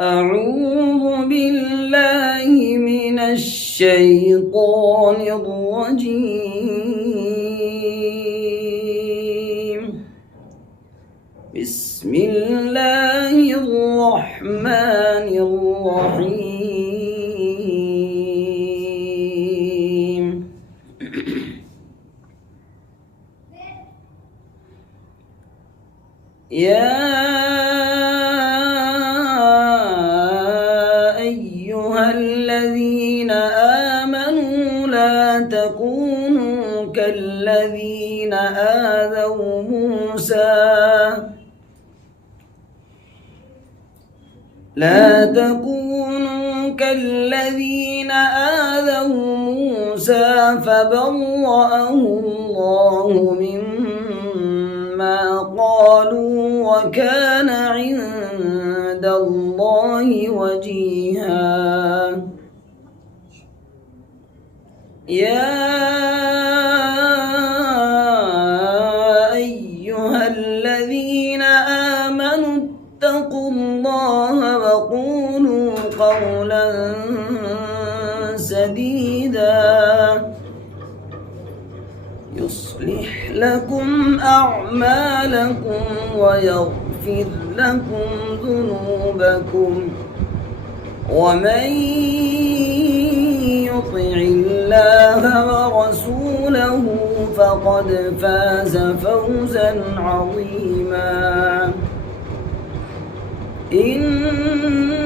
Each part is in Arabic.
أعوذ بالله من الشيطان الرجيم. بسم الله الرحمن الرحيم. يا أيها الذين آمنوا لا تكونوا كالذين آذوا موسى فبرأه الله مما قالوا وكان عند الله وجيها. يا أيها الذين آمنوا اتقوا الله وقولوا قولا سديدا يصلح لكم أعمالكم ويغفر لكم ذنوبكم، ومن يطع الله ورسوله فقد فاز فوزا عظيما. إنا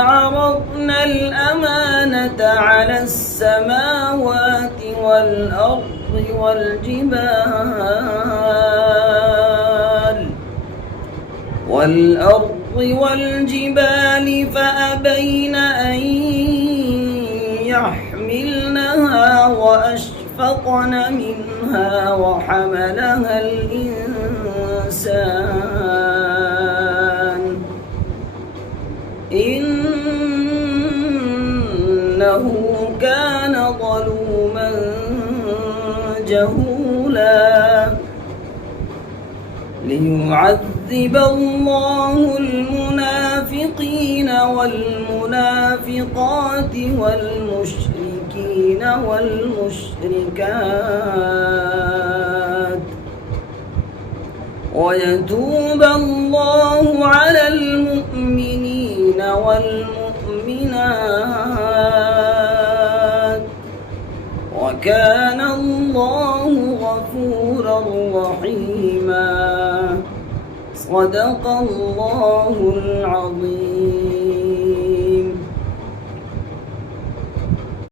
عرضنا الأمانة على السماوات والأرض والجبال فأبين أن يحملنها وأشفقن منها وحملها الإنسان إنه كان ظلوما جهولا. ليعذب الله المنافقين والمنافقات والمشركين والمشركات ويتوب الله على المؤمنين والمؤمنات، وكان الله غفورا رحيما. صدق الله العظيم.